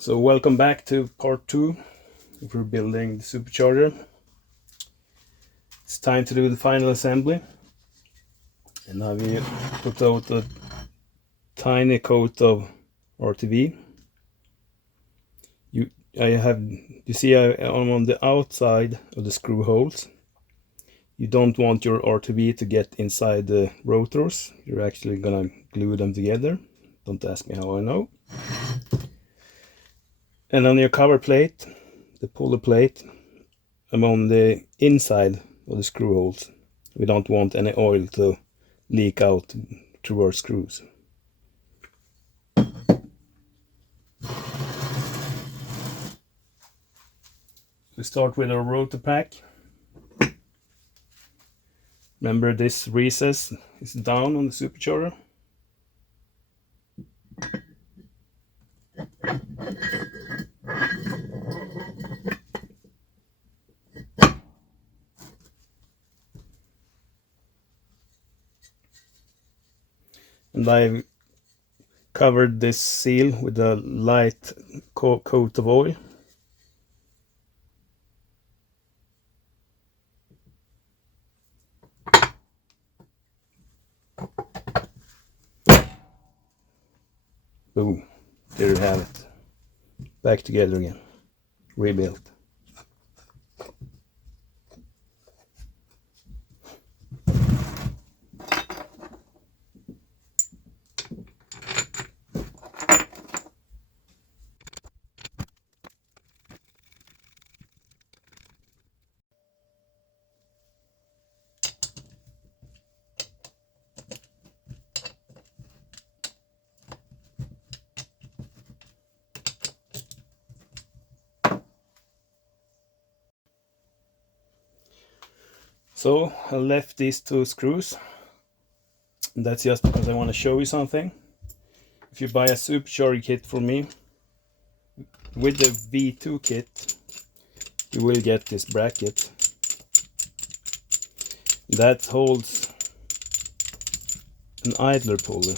So welcome back to part 2. We're building the supercharger. It's time to do the final assembly. And now we put out a tiny coat of RTV. You see I'm on the outside of the screw holes. You don't want your RTV to get inside the rotors. You're actually gonna glue them together. Don't ask me how I know. And on your cover plate, the pulley plate, I'm on the inside of the screw holes. We don't want any oil to leak out through our screws. We start with our rotor pack. Remember, this recess is down on the supercharger. And I've covered this seal with a light coat of oil. Boom, there you have it. Back together again, rebuilt. So I left these 2 screws. And that's just because I want to show you something. If you buy a supercharger kit from me, with the V2 kit, you will get this bracket that holds an idler pulley.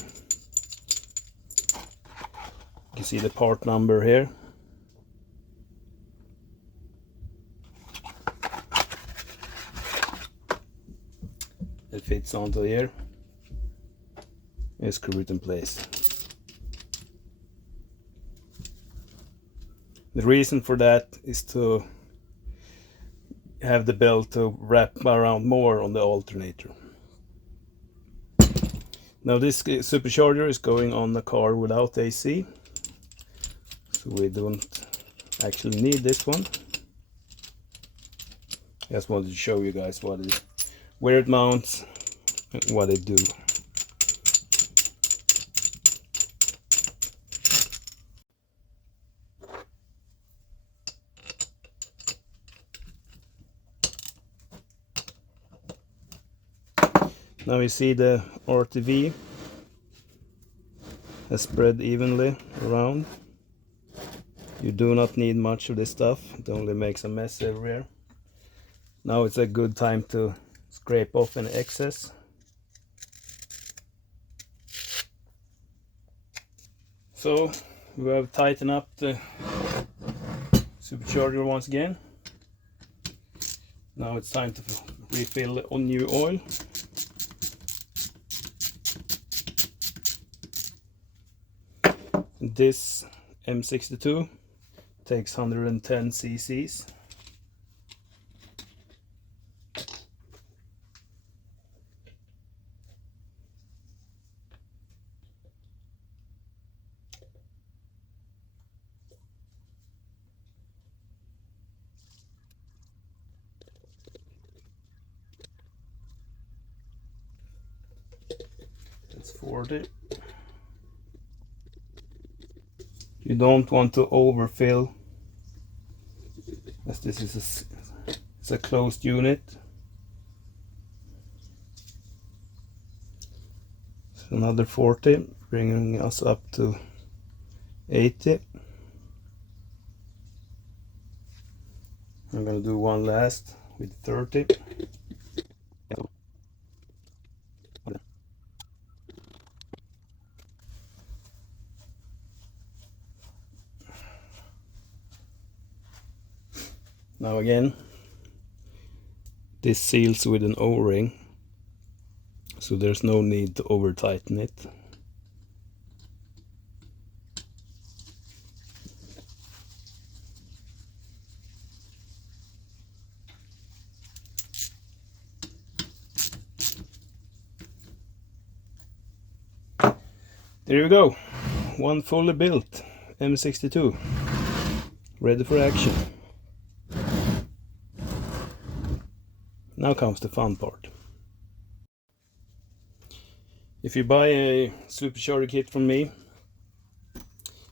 You can see the part number here. It fits onto here and screw it in place. The reason for that is to have the belt to wrap around more on the alternator. Now this supercharger is going on the car without AC, so we don't actually need this one. Just wanted to show you guys what it is, where it mounts and what it do. Now you see the RTV has spread evenly around. You do not need much of this stuff, it only makes a mess everywhere. Now it's a good time to scrape off any excess. So we have tightened up the supercharger once again. Now it's time to refill on new oil. This M62 takes 110 cc's. That's 40. You don't want to overfill, as this is it's a closed unit. So another 40, bringing us up to 80. I'm gonna do one last with 30. Now again, this seals with an O-ring, so there's no need to over tighten it. There you go, one fully built M62, ready for action. Now comes the fun part. If you buy a Supercharger kit from me,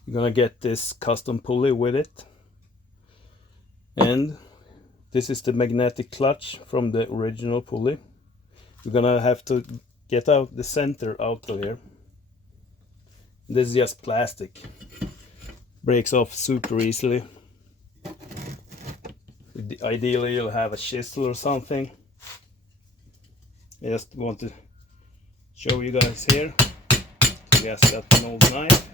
you're gonna get this custom pulley with it, and this is the magnetic clutch from the original pulley. You're gonna have to get out the center out of here. This is just plastic, breaks off super easily. Ideally you'll have a chisel or something. I just want to show you guys here. I just got an old knife.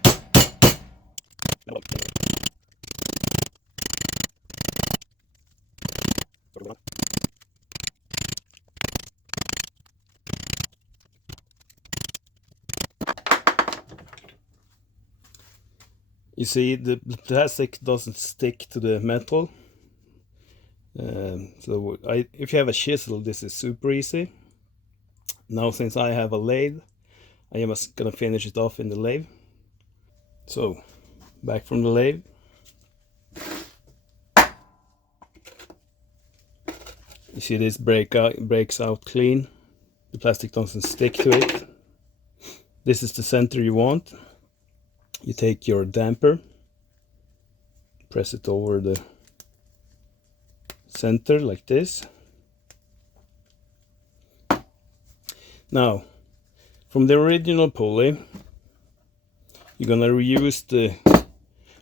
You see, the plastic doesn't stick to the metal. If you have a chisel, this is super easy. Now, since I have a lathe, I am just gonna finish it off in the lathe. So, back from the lathe. You see this breaks out clean. The plastic doesn't stick to it. This is the center you want. You take your damper, press it over the center like this. Now, from the original pulley, you're gonna reuse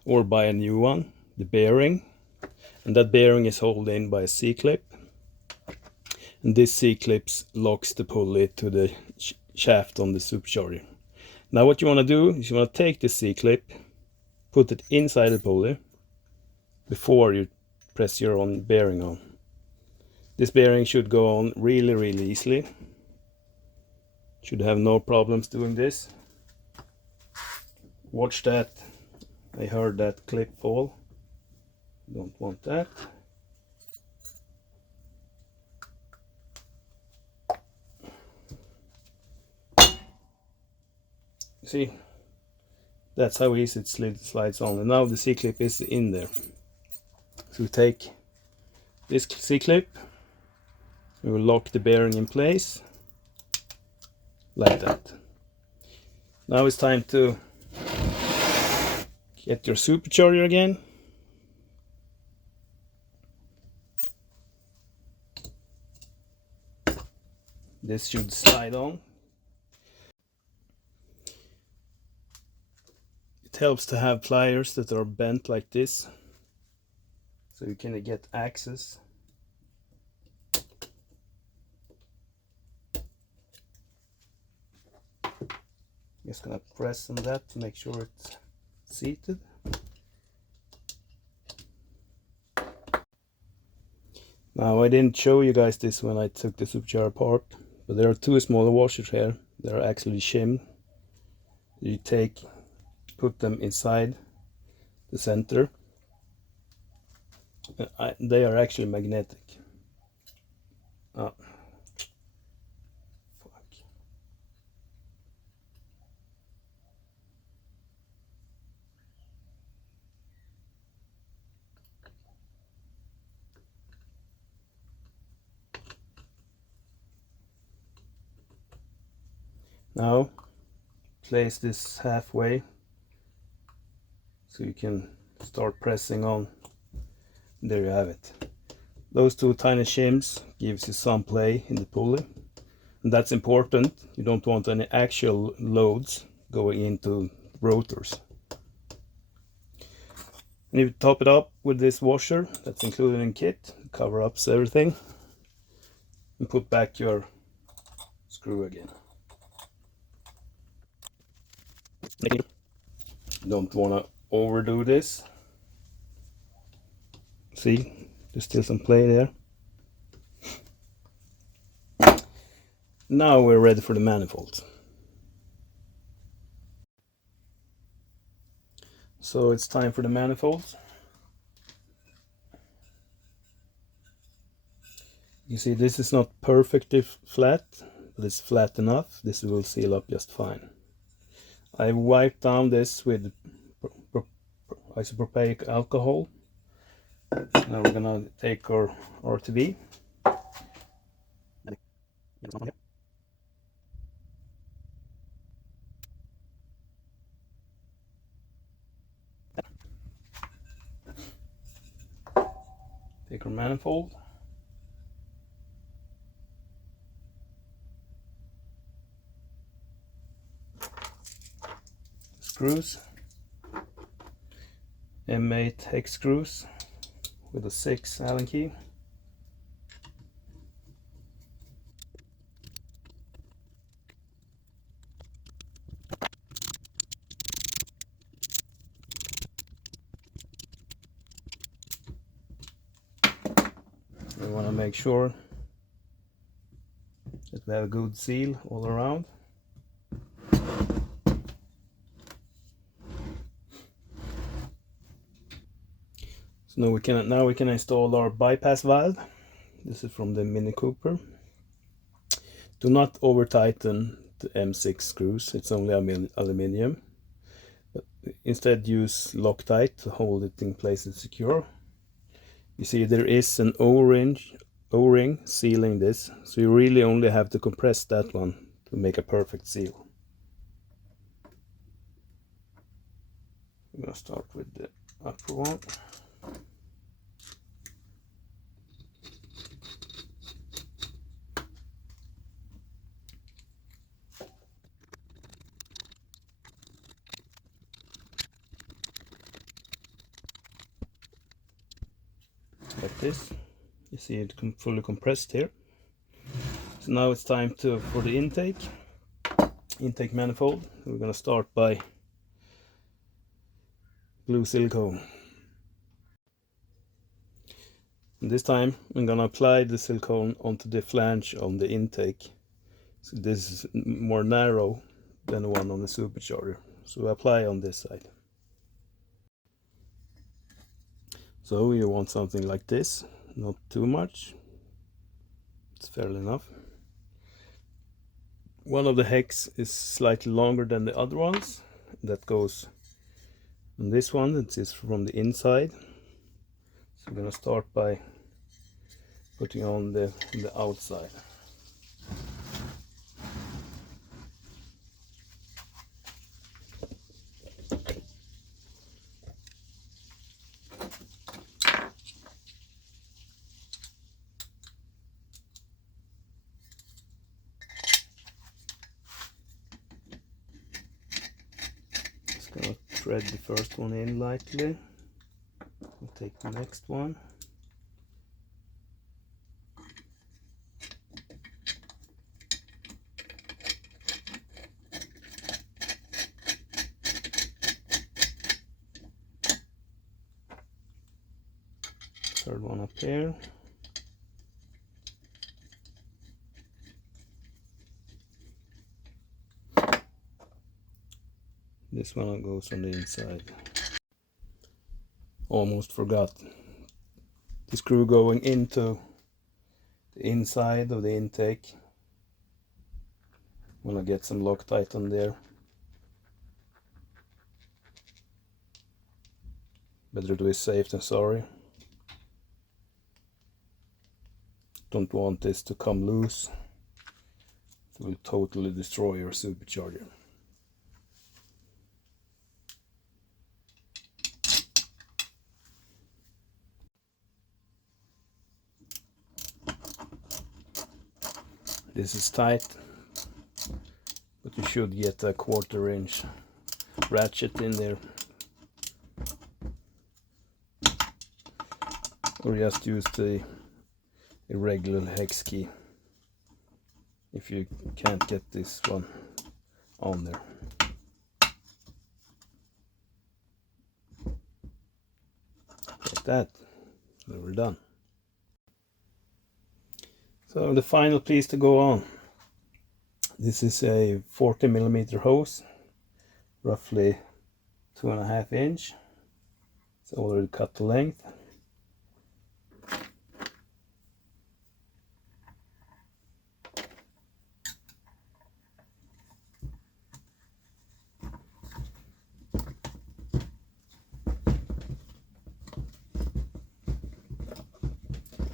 or buy a new one, the bearing, and that bearing is held in by a C-clip, and this C-clip locks the pulley to the shaft on the Supercharger. Now what you want to do is you want to take the C-clip, put it inside the pulley before you press your own bearing on. This bearing should go on really easily. Should have no problems doing this. Watch that. I heard that clip fall. Don't want that. See, that's how easy it slides on, and now the C-clip is in there. So we take this C-clip, we will lock the bearing in place like that. Now it's time to get your Supercharger again. This should slide on. It helps to have pliers that are bent like this, so you can get access. Just gonna press on that to make sure it's seated. Now, I didn't show you guys this when I took the Supercharger apart, but there are two smaller washers here. They're actually shimmed. You put them inside the center. They are actually magnetic. Oh. Fuck. Now place this halfway so you can start pressing on. There you have it. Those two tiny shims gives you some play in the pulley, and that's important. You don't want any actual loads going into rotors. And you top it up with this washer that's included in kit, cover up everything, and put back your screw again. Don't want to overdo this. See, There's still some play there. Now we're ready for the manifold. So it's time for the manifolds. You see, this is not perfectly flat, but it's flat enough. This will seal up just fine. I wiped down this with isopropylic alcohol. Now we're gonna take our RTV. Take our manifold. Screws. M8 hex screws with a 6 Allen key. We want to make sure that we have a good seal all around. So now we can install our bypass valve. This is from the Mini Cooper. Do not over tighten the M6 screws, it's only aluminium. But instead use Loctite to hold it in place and secure. You see there is an O-ring sealing this, so you really only have to compress that one to make a perfect seal. I'm gonna start with the upper one. Like this. You see it fully compressed here. So now it's time for the intake manifold. We're gonna start by glue silicone. And this time I'm gonna apply the silicone onto the flange on the intake. So this is more narrow than the one on the Supercharger. So apply on this side. So you want something like this, not too much. It's fairly enough. One of the hex is slightly longer than the other ones. That goes on this one. It is from the inside. So we're gonna start by putting on the outside. Just gonna thread the first one in lightly. We'll take the next one. Third one up here. This one goes on the inside. Almost forgot. The screw going into the inside of the intake. I'm gonna get some Loctite on there. Better to be safe than sorry. Don't want this to come loose. It will totally destroy your Supercharger. This is tight, but you should get a 1/4 inch ratchet in there, or just use the irregular hex key if you can't get this one on there. Like that, then we're done. So the final piece to go on. This is a 40mm hose, roughly 2.5 inch. It's already cut to length.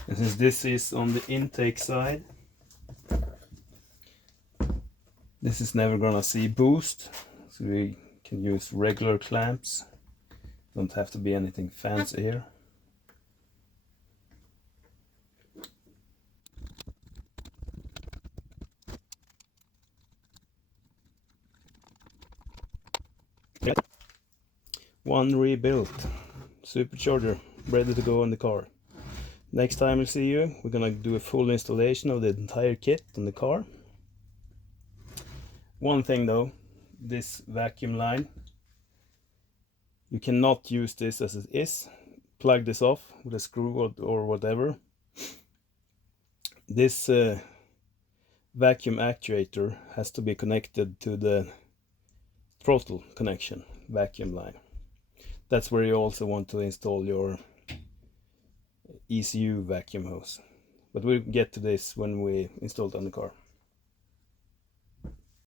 And since this is on the intake side, this is never gonna see boost, so we can use regular clamps. Don't have to be anything fancy here. One rebuilt Supercharger ready to go in the car. Next time I see you, we're gonna do a full installation of the entire kit on the car. One thing though, this vacuum line, you cannot use this as it is. Plug this off with a screw or whatever. This vacuum actuator has to be connected to the throttle connection vacuum line. That's where you also want to install your ECU vacuum hose. But we'll get to this when we install it on the car.